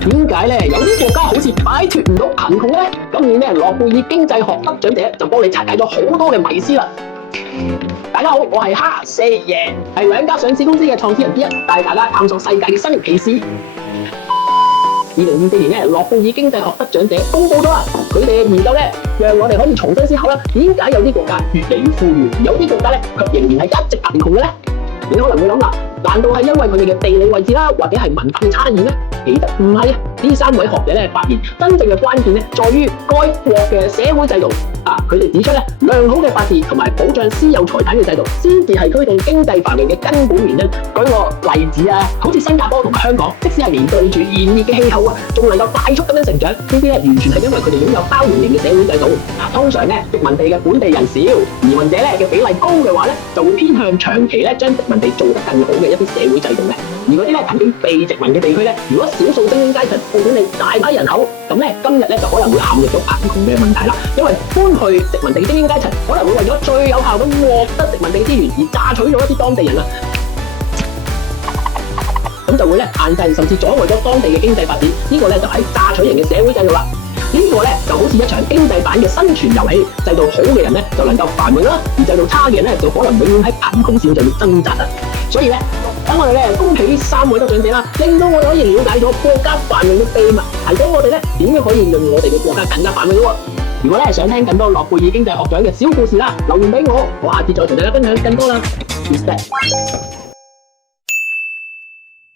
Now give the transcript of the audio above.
點解咧？有啲國家好似擺脫唔到貧窮咧？今年咧，諾貝爾經濟學得獎者就幫你拆解咗好多嘅迷思啦。大家好，我係蝦四爺，係兩家上市公司嘅創始人之一，帶大家探索世界嘅新奇事。2024年咧，諾貝爾經濟學得獎者公布咗啦，佢哋嘅研究咧，讓我哋可以重新思考啦，點解有啲國家越嚟越富裕，有啲國家咧卻仍然係一直貧窮嘅咧？你可能會諗啦，難道係因為佢哋嘅地理位置啦，或者係文化嘅差異咧？其實唔係啊！呢三位學者咧發現，真正嘅關鍵咧，在於該國嘅社會制度。佢哋指出咧，良好嘅法治同埋保障私有財產嘅制度，先至係推動經濟繁榮嘅根本原因。舉個例子啊，好似新加坡同埋香港，即使係面對住炎熱嘅氣候啊，仲能夠快速咁樣成長，呢啲咧完全係因為佢哋擁有包容型嘅社會制度。通常咧，殖民地嘅本地人少，移民者咧嘅比例高嘅話咧，就會偏向長期咧將殖民地做得更好嘅一啲社會制度嘅。而嗰啲咧曾經被殖民嘅地區咧，如果少數精英階層控制你大批人口，咁咧今日咧就可能會陷入咗貧窮嘅問題啦。因為搬去殖民地精英階層，可能會為咗最有效咁獲得殖民地資源而榨取咗一啲當地人啊，咁就會咧限制甚至阻礙咗當地嘅經濟發展。呢個咧就係榨取型嘅社會制度啦。呢個咧就好似一場經濟版嘅生存遊戲，制度好嘅人咧就能夠繁榮啦，而制度差嘅人咧就可能永遠喺貧窮線上面掙扎啦。所以咧，等我哋咧恭喜呢三位得獎者啦，令到我哋可以了解咗國家繁榮嘅秘密，提醒我哋咧點樣可以令我哋嘅國家更加繁榮咯。如果咧想聽更多諾貝爾經濟學獎嘅小故事啦，留言俾我，我下次再同大家分享更多啦。Respect。